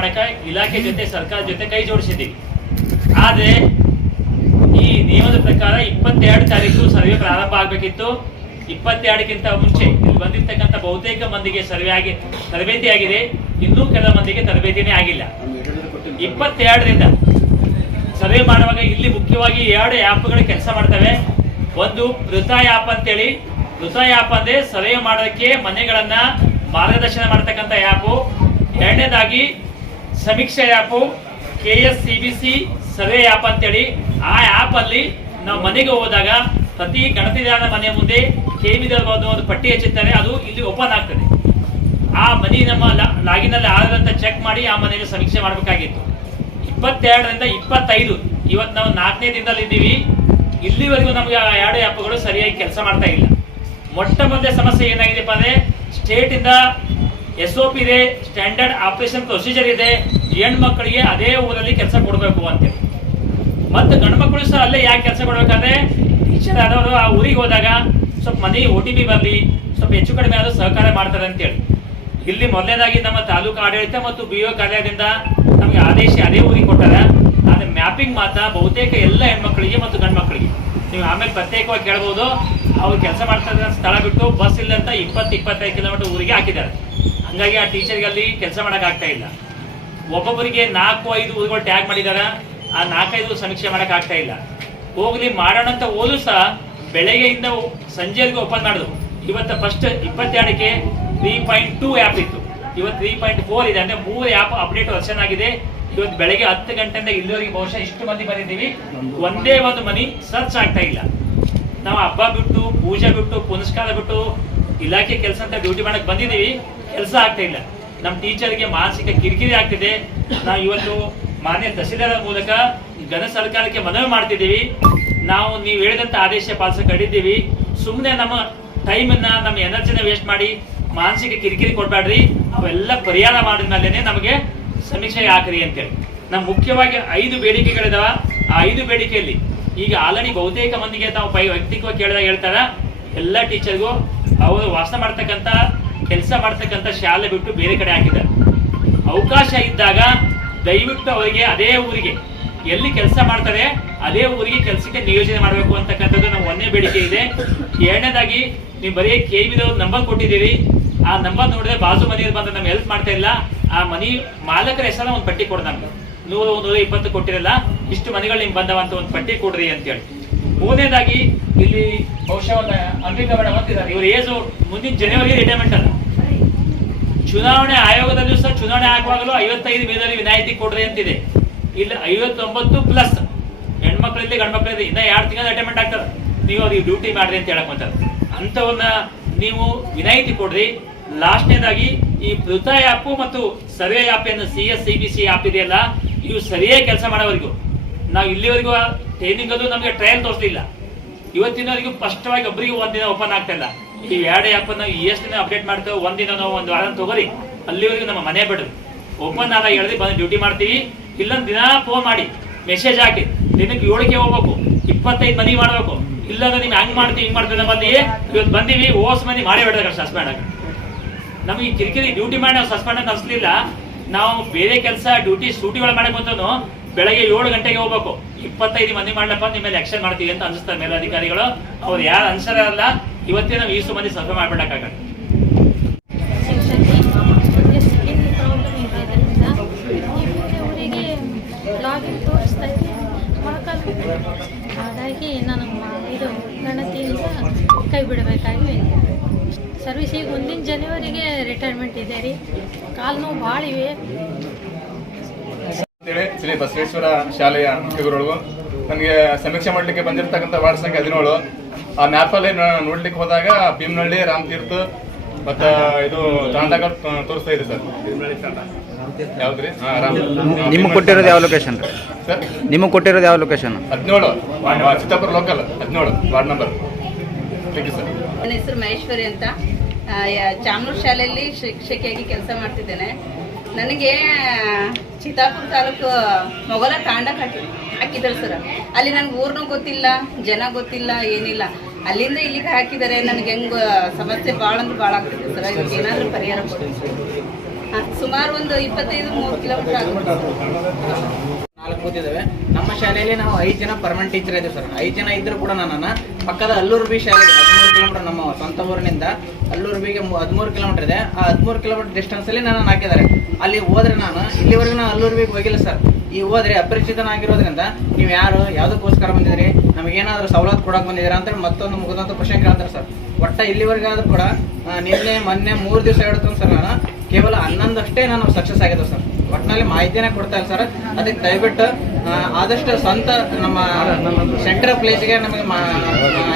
ಮಾಡಕ್ಕೆ ಇಲಾಖೆ ಜೊತೆ ಸರ್ಕಾರ ಜೊತೆ ಕೈ ಜೋಡಿಸಿದ್ದೀವಿ. ಆದ್ರೆ ಈ ನಿಯಮದ ಪ್ರಕಾರ 22 ತಾರೀಕು ಸರ್ವೆ ಪ್ರಾರಂಭ ಆಗಬೇಕಿತ್ತು. 22ಕ್ಕಿಂತ ಮುಂಚೆ ಇಲ್ಲಿ ಬಂದಿರ್ತಕ್ಕಂಥ ಬಹುತೇಕ ಮಂದಿಗೆ ತರಬೇತಿ ಆಗಿದೆ. ಇನ್ನೂ ಕೆಲ ಮಂದಿಗೆ ತರಬೇತಿನೇ ಆಗಿಲ್ಲ. 22ರಿಂದ ಸರ್ವೆ ಮಾಡುವಾಗ ಇಲ್ಲಿ ಮುಖ್ಯವಾಗಿ 2 ಆ್ಯಪ್ಗಳು ಕೆಲಸ ಮಾಡ್ತವೆ. ಒಂದು ವೃತ ಆ್ಯಪ್ ಅಂತೇಳಿ, ವೃತ ಆ್ಯಪ್ ಅಂದ್ರೆ ಸರ್ವೆ ಮಾಡೋದಕ್ಕೆ ಮನೆಗಳನ್ನ ಮಾರ್ಗದರ್ಶನ ಮಾಡ್ತಕ್ಕಂಥ ಆ್ಯಪು. ಎರಡನೇದಾಗಿ ಸಮೀಕ್ಷೆ ಆ್ಯಪು, KSCBC ಸರ್ವೆ ಆ್ಯಪ್ ಅಂತೇಳಿ. ಆ ಆ್ಯಪ್ ಅಲ್ಲಿ ನಾವು ಮನೆಗೆ ಹೋದಾಗ ಪ್ರತಿ ಗಣತಿದಾರನ ಮನೆ ಮುಂದೆ KBದಲ್ಲಿ ಒಂದು ಪಟ್ಟಿ ಹಚ್ಚುತ್ತಾರೆ. ಅದು ಇಲ್ಲಿ ಓಪನ್ ಆಗ್ತದೆ. ಆ ಮನೆ ನಮ್ಮ ಲಾಗಿನ್ ಅಲ್ಲಿ ಆದಂತ ಚೆಕ್ ಮಾಡಿ ಆ ಮನೆಯಲ್ಲಿ ಸಮೀಕ್ಷೆ ಮಾಡಬೇಕಾಗಿತ್ತು. 22ರಿಂದ 25 ಇವತ್ತು ನಾವು 4ನೇ ದಿನದಲ್ಲಿ ಇದ್ದೀವಿ. ಇಲ್ಲಿವರೆಗೂ ನಮಗೆ ಆ 2 ಆ್ಯಪ್ಗಳು ಸರಿಯಾಗಿ ಕೆಲಸ ಮಾಡ್ತಾ ಇಲ್ಲ. ಮೊಟ್ಟ ಮೊದಲ ಸಮಸ್ಯೆ ಏನಾಗಿದೆಪ್ಪ ಅಂದ್ರೆ, ಸ್ಟೇಟ್ ಇಂದ SOP ಇದೆ, ಸ್ಟ್ಯಾಂಡರ್ಡ್ ಆಪರೇಷನ್ ಪ್ರೊಸೀಜರ್ ಇದೆ, ಹೆಣ್ಮಕ್ಳಿಗೆ ಅದೇ ಊರಲ್ಲಿ ಕೆಲಸ ಕೊಡಬೇಕು ಅಂತೇಳಿ. ಮತ್ತು ಗಂಡು ಮಕ್ಕಳು ಸಹ ಅಲ್ಲೇ ಯಾಕೆ ಕೆಲಸ ಕೊಡಬೇಕಾದ್ರೆ, ಟೀಚರ್ ಆದವರು ಆ ಊರಿಗೆ ಹೋದಾಗ ಸ್ವಲ್ಪ ಮನೆ OTP ಬರಲಿ, ಸ್ವಲ್ಪ ಹೆಚ್ಚು ಕಡಿಮೆ ಆದರೂ ಸಹಕಾರ ಮಾಡ್ತಾರೆ ಅಂತೇಳಿ. ಇಲ್ಲಿ ಮೊದಲನೇದಾಗಿ ನಮ್ಮ ತಾಲೂಕು ಆಡಳಿತ ಮತ್ತು BO ಕಾರ್ಯದಿಂದ ನಮಗೆ ಆದೇಶ ಅದೇ ಊರಿಗೆ ಕೊಟ್ಟಾರೆ. ಆದರೆ ಮ್ಯಾಪಿಂಗ್ ಮಾತ್ರ ಬಹುತೇಕ ಎಲ್ಲ ಹೆಣ್ಮಕ್ಳಿಗೆ ಮತ್ತು ಗಂಡು ಮಕ್ಕಳಿಗೆ. ನೀವು ಆಮೇಲೆ ಪ್ರತ್ಯೇಕವಾಗಿ ಕೇಳ್ಬೋದು. ಅವ್ರು ಕೆಲಸ ಮಾಡ್ತಾ ಸ್ಥಳ ಬಿಟ್ಟು ಬಸ್ ಇಲ್ಲ ಅಂತ 20-25 ಕಿಲೋಮೀಟರ್ ಊರಿಗೆ ಹಾಕಿದ್ದಾರೆ. ಹಂಗಾಗಿ ಆ ಟೀಚರ್ಗೆ ಅಲ್ಲಿ ಕೆಲಸ ಮಾಡೋಕ್ಕಾಗ್ತಾ ಇಲ್ಲ. ಒಬ್ಬೊಬ್ಬರಿಗೆ 4-5 ಊರುಗಳು ಟ್ಯಾಗ್ ಮಾಡಿದ್ದಾರೆ. ಆ 4-5 ಸಮೀಕ್ಷೆ ಮಾಡೋಕ್ಕಾಗ್ತಾ ಇಲ್ಲ. ಹೋಗ್ಲಿ ಮಾಡೋಣ ಅಂತ ಹೋದ್ರು ಸಹ ಬೆಳಗ್ಗೆಯಿಂದ ಸಂಜೆವರೆಗೂ ಓಪನ್ ಮಾಡಿದ್ರು. ಇವತ್ತು ಫಸ್ಟ್ 22ಕ್ಕೆ 3.2 ಆ್ಯಪ್ ಇತ್ತು, ಇವತ್ತು 3.4 ಇದೆ. ಅಂದ್ರೆ 3 ಆ್ಯಪ್ ಅಪ್ಡೇಟ್ ವರ್ಷನ್ ಆಗಿದೆ. ಇವತ್ತು ಬೆಳಗ್ಗೆ 10 ಗಂಟೆಯಿಂದ ಇಲ್ಲಿವರೆಗೆ ಬಹುಶಃ ಇಷ್ಟು ಮಂದಿ ಬಂದಿದ್ದೀವಿ. ಒಂದೇ ಒಂದು ಮನಿ ಸರ್ಚ್ ಆಗ್ತಾ ಇಲ್ಲ. ನಾವು ಹಬ್ಬ ಬಿಟ್ಟು, ಪೂಜೆ ಬಿಟ್ಟು, ಪುನಸ್ಕಾರ ಬಿಟ್ಟು ಇಲಾಖೆ ಕೆಲಸ ಅಂತ ಡ್ಯೂಟಿ ಮಾಡಕ್ ಬಂದಿದ್ದೀವಿ. ಕೆಲಸ ಆಗ್ತಾ ಇಲ್ಲ. ನಮ್ಮ ಟೀಚರ್ಗೆ ಮಾನಸಿಕ ಕಿರಿಕಿರಿ ಆಗ್ತಿದೆ. ನಾವು ಇವತ್ತು ಮಾನ್ಯ ತಹಸೀಲ್ದಾರ್ ಮೂಲಕ ಘನ ಸರ್ಕಾರಕ್ಕೆ ಮನವಿ ಮಾಡ್ತಿದ್ದೀವಿ. ನೀವು ಹೇಳಿದಂತ ಆದೇಶ ಪಾಲಿಸಕ್ಕೆ ಕಡಿದ್ದೀವಿ. ಸುಮ್ಮನೆ ನಮ್ಮ ಟೈಮನ್ನ, ನಮ್ಮ ಎನರ್ಜಿನ ವೇಸ್ಟ್ ಮಾಡಿ ಮಾನಸಿಕ ಕಿರಿಕಿರಿ ಕೊಡ್ಬೇಡ್ರಿ. ಅವೆಲ್ಲ ಪರಿಹಾರ ಮಾಡಿದ್ಮೇಲೆ ನಮಗೆ ಸಮೀಕ್ಷೆಗೆ ಹಾಕ್ರಿ ಅಂತೇಳಿ. ನಮ್ಮ ಮುಖ್ಯವಾಗಿ 5 ಬೇಡಿಕೆಗಳಿದಾವ. ಆ 5 ಬೇಡಿಕೆಯಲ್ಲಿ ಈಗ ಆಲ್ರೆಡಿ ಬಹುತೇಕ ಮಂದಿಗೆ ತಾವು ವೈಯಕ್ತಿಕವಾಗಿ ಕೇಳಿದಾಗ ಹೇಳ್ತಾರ, ಎಲ್ಲ ಟೀಚರ್ಗೂ ಅವರು ವಾಸ ಮಾಡ್ತಕ್ಕಂಥ ಕೆಲಸ ಮಾಡ್ತಕ್ಕಂಥ ಶಾಲೆ ಬಿಟ್ಟು ಬೇರೆ ಕಡೆ ಹಾಕಿದ್ದಾರೆ. ಅವಕಾಶ ಇದ್ದಾಗ ದಯವಿಟ್ಟು ಅವರಿಗೆ ಅದೇ ಊರಿಗೆ ಎಲ್ಲಿ ಕೆಲಸ ಮಾಡ್ತಾರೆ ಅದೇ ಊರಿಗೆ ಕೆಲಸಕ್ಕೆ ನಿಯೋಜನೆ ಮಾಡಬೇಕು ಅಂತಕ್ಕಂಥದ್ದು ನಮ್ಮ ಒಂದೇ ಬೇಡಿಕೆ ಇದೆ. ಎರಡನೇದಾಗಿ ನೀವು ಬರೀ KBದ ನಂಬರ್ ಕೊಟ್ಟಿದ್ದೀರಿ. ಆ ನಂಬರ್ ನೋಡಿದ್ರೆ ಬಾಜು ಮನೆಯಲ್ಲಿ ಬಂದು ನಮ್ಗೆ ಹೆಲ್ಪ್ ಮಾಡ್ತಾ ಇಲ್ಲ. ಆ ಮನಿ ಮಾಲಕರ ಹೆಸರನ್ನ ಒಂದು ಪಟ್ಟಿ ಕೊಡ, ನಮ್ಗೆ 100-120 ಕೊಟ್ಟಿರಲ್ಲ, ಇಷ್ಟು ಮನೆಗಳು ನಿಮ್ಗೆ ಬಂದವಂತ ಒಂದು ಪಟ್ಟಿ ಕೊಡ್ರಿ ಅಂತೇಳಿ. ಮೂರನೇದಾಗಿ ಇಲ್ಲಿ ಬಹುಶಃ ಅಂಬಿಕಾ ಮೇಡಮ್ ಅಂತಿದ್ದಾರೆ, ಇವ್ರ ಏಜು ಮುಂದಿನ ಜನವರಿಗೆ ರಿಟೈರ್ಮೆಂಟ್ ಅಲ್ಲ. ಚುನಾವಣೆ ಆಯೋಗದಲ್ಲೂ ಸಹ ಚುನಾವಣೆ ಆಗುವಾಗಲೂ 55 ಮೇದಲ್ಲಿ ವಿನಾಯಿತಿ ಕೊಡ್ರಿ ಅಂತಿದೆ. ಇಲ್ಲಿ 59+ ಹೆಣ್ಮಕ್ಳಿಂದ ಗಂಡು ಮಕ್ಕಳಿಂದ ಇನ್ನ 2 ತಿಂಗಳ ರಿಟೈರ್ಮೆಂಟ್ ಆಗ್ತಾರೆ. ನೀವು ಅವ್ರಿಗೆ ಡ್ಯೂಟಿ ಮಾಡ್ರಿ ಅಂತ ಹೇಳಕ್ ಅಂತಾರೆ. ಅಂಥವನ್ನ ನೀವು ವಿನಾಯಿತಿ ಕೊಡ್ರಿ. ಲಾಸ್ಟ್ನೇದಾಗಿ ಈ ವೃತ ಆ್ಯಪ್ ಮತ್ತು ಸರ್ವೆ ಆ್ಯಪ್ ಏನು CSCBC ಆ್ಯಪ್ ಇದೆಯಲ್ಲ, ಇವು ಸರಿಯಾಗಿ ಕೆಲಸ ಮಾಡೋವರೆಗೂ ನಾವು ಇಲ್ಲಿವರೆಗೂ ಟ್ರೈನಿಂಗ್ ಅದು ನಮಗೆ ಟ್ರಯಲ್ ತೋರಿಸಲಿಲ್ಲ. ಇವತ್ತಿನವರೆಗೂ ಸ್ಪಷ್ಟವಾಗಿ ಒಬ್ಬರಿಗೆ ಒಂದಿನ ಓಪನ್ ಆಗ್ತಾ ಇಲ್ಲ. ಈ 2 ಆ್ಯಪ್ ಅನ್ನು ಎಷ್ಟು ದಿನ ಅಪ್ಡೇಟ್ ಮಾಡ್ತೇವೆ, ಒಂದಿನ ನಾವು 1 ವಾರ ತಗೋರಿ, ಅಲ್ಲಿವರೆಗೂ ನಮ್ಮ ಮನೆ ಬಿಡ್ರಿ. ಓಪನ್ ಆದಾಗ ಹೇಳಿದ್ರೆ ಬಂದು ಡ್ಯೂಟಿ ಮಾಡ್ತೀವಿ. ಇಲ್ಲೊಂದು ದಿನ ಫೋನ್ ಮಾಡಿ ಮೆಸೇಜ್ ಹಾಕಿ, ದಿನಕ್ಕೆ 7ಕ್ಕೆ ಹೋಗ್ಬೇಕು, 25 ಮನಿ ಮಾಡ್ಬೇಕು. ಇಲ್ಲಾಂದ್ರೆ ನೀವು ಹಂಗ್ ಮಾಡ್ತೀವಿ ಹಿಂಗ್ ಮಾಡ್ತೀವಿ ಬಂದು ಇವತ್ತು ಬಂದೀವಿ, ಓಸ್ ಮನಿ ಮಾಡೇ ಬಿಡ್ತಾರೆ ಸಸ್ಪೆಂಡ್ ಆಗಿ. ನಮಗೆ ಈ ಕಿರಿಕಿರಿ ಡ್ಯೂಟಿ ಮಾಡಿ ನಾವು ಸಸ್ಪೆಂಡ್ ಅಂತ ಅನ್ಸಲಿಲ್ಲ. ನಾವು ಬೇರೆ ಕೆಲಸ ಡ್ಯೂಟಿ ಸೂಟಿಗಳು ಮಾಡಕ್ ಬಂತನು ಬೆಳಗ್ಗೆ 7 ಗಂಟೆಗೆ ಹೋಗ್ಬೇಕು, 25 ಮಂದಿ ಮಾಡ್ಲಪ್ಪ ನಿಮ್ಮ ಮೇಲೆ ಆಕ್ಷನ್ ಮಾಡ್ತೀವಿ ಅಂತ ಅನ್ಸುತ್ತಾರೆ ಮೇಲಧಿಕಾರಿಗಳು. ಅವ್ರು ಯಾರು ಅನ್ಸರಲ್ಲ. ಇವತ್ತೇ ನಾವು ಈಸು ಮಂದಿ ಸಫೆ ಮಾಡ್ಬಿಡಕ್ಕಾಗಲ್ಲ. ಹಾಗಾಗಿ ನಾನು ಇದು ಗಣತಿಯಿಂದ ಕೈ ಬಿಡಬೇಕಾಗಿ ಸರ್ವಿಸಿಗೆ ಮುಂದಿನ ಜನವರಿಗೆ ರಿಟೈರ್ಮೆಂಟ್ ಇದೆ ರೀ. ಕಾಲು ನೋವು ಭಾಳ ಇವೆ. ಶ್ರೀ ಬಸವೇಶ್ವರ ಶಾಲೆಯ ಮುಖ್ಯಗುರುಗಳು ನನಗೆ ಸಮೀಕ್ಷೆ ಮಾಡಲಿಕ್ಕೆ ಬಂದಿರತಕ್ಕಂಥ ವಾರ್ಡ್ ಸಂಖ್ಯೆ 17. ಆ ಮ್ಯಾಪಲ್ಲಿ ನೋಡ್ಲಿಕ್ಕೆ ಹೋದಾಗ ಭೀಮನಹಳ್ಳಿ, ರಾಮತೀರ್ಥ ಮತ್ತು ಇದು ತಾಂಡಾಗ ತೋರಿಸ್ತಾ ಇದೆ ಸರ್. ಯಾವ್ದ್ರಿ? ನಿಮಗೆ ಕೊಟ್ಟಿರೋದು ಯಾವ ಲೊಕೇಶನ್ ಸರ್? ನಿಮಗೆ ಕೊಟ್ಟಿರೋದು ಯಾವ location? 17 Chittapur local 17 ward number. Thank you sir. ನನ್ನ ಹೆಸರು ಮಹೇಶ್ವರಿ ಅಂತ. ಚಾಮನೂರು ಶಾಲೆಯಲ್ಲಿ ಶಿಕ್ಷಕಿಯಾಗಿ ಕೆಲಸ ಮಾಡ್ತಿದ್ದೇನೆ. ನನಗೆ ಚಿತ್ತಾಪುರ ತಾಲೂಕು ಮೊಗಲ ತಾಂಡ ಹಾಕಿದ್ದಾರೆ ಸರ್. ಅಲ್ಲಿ ನನಗೆ ಊರ್ನೂ ಗೊತ್ತಿಲ್ಲ, ಜನ ಗೊತ್ತಿಲ್ಲ, ಏನಿಲ್ಲ. ಅಲ್ಲಿಂದ ಇಲ್ಲಿಗೆ ಹಾಕಿದ್ದಾರೆ. ನನಗೆ ಹೆಂಗೆ ಸಮಸ್ಯೆ ಭಾಳ ಅಂದ್ರೆ ಭಾಳ ಆಗ್ತಿದೆ ಸರ್. ಇದಕ್ಕೆ ಏನಾದರೂ ಪರಿಹಾರ ಕೊಡಿ. ಸುಮಾರು ಒಂದು 25-30 ಕಿಲೋಮೀಟರ್ ಆಗುತ್ತೆ. 4 ಕೂತಿದ್ದಾವೆ. ನಮ್ಮ ಶಾಲೆಯಲ್ಲಿ ನಾವು 5 ಜನ ಪರ್ಮನೆಂಟ್ ಟೀಚರ್ ಇದ್ದೀವಿ ಸರ್. 5 ಜನ ಇದ್ದರೂ ಕೂಡ ನನ್ನನ್ನು ಪಕ್ಕದ ಅಲ್ಲೂರು ಬಿ ಶಾಲೆಗೆ 13 ಕಿಲೋಮೀಟರ್, ನಮ್ಮ ಸ್ವಂತ ಊರಿನಿಂದ ಅಲ್ಲೂರು ಬಿಗೆ 13 ಕಿಲೋಮೀಟರ್ ಇದೆ. ಆ 13 ಕಿಲೋಮೀಟರ್ ಡಿಸ್ಟೆನ್ಸಲ್ಲಿ ನನ್ನನ್ನು ಹಾಕಿದ್ದಾರೆ. ಅಲ್ಲಿ ಹೋದ್ರೆ ನಾನು ಇಲ್ಲಿವರೆಗೂ ನಾನು ಅಲ್ಲೂರು ಬಿಗೆ ಹೋಗಿಲ್ಲ ಸರ್. ಈ ಹೋದ್ರೆ ಅಪರಿಚಿತನಾಗಿರೋದ್ರಿಂದ ನೀವು ಯಾರು, ಯಾವುದಕ್ಕೋಸ್ಕರ ಬಂದಿದ್ದೀರಿ, ನಮಗೇನಾದರೂ ಸವಲತ್ತು ಕೊಡೋಕೆ ಬಂದಿದ್ದೀರಾ ಅಂತ ಮತ್ತೊಂದು ಮುಗಿದಂಥ ಕ್ವಶನ್ ಕೇಳ್ತಾರೆ ಸರ್. ಒಟ್ಟ ಇಲ್ಲಿವರೆಗಾದ್ರೂ ಕೂಡ ನಿನ್ನೆ ಮೊನ್ನೆ 3 ದಿವಸ ಹೇಳ್ತೀನಿ ಸರ್, ನಾನು ಕೇವಲ 11 ಅಷ್ಟೇ ನಾನು ಸಕ್ಸಸ್ ಆಗಿದ್ದೆ ಸರ್. ಒಟ್ಟಿನಲ್ಲಿ ಮಾಹಿತಿನೇ ಕೊಡ್ತಾ ಇಲ್ಲ ಸರ್. ಅದಕ್ಕೆ ದಯವಿಟ್ಟು ಆದಷ್ಟು ಸ್ವಂತ ನಮ್ಮ ಸೆಂಟ್ರಲ್ ಪ್ಲೇಸ್ಗೆ ನಮಗೆ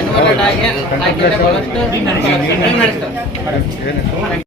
ಅನ್ವರ್ಡ್ ಆಗಿ ಹಾಕಿದ್ರೆ ಬಹಳಷ್ಟು ನಡೆಸ್ತಾರೆ.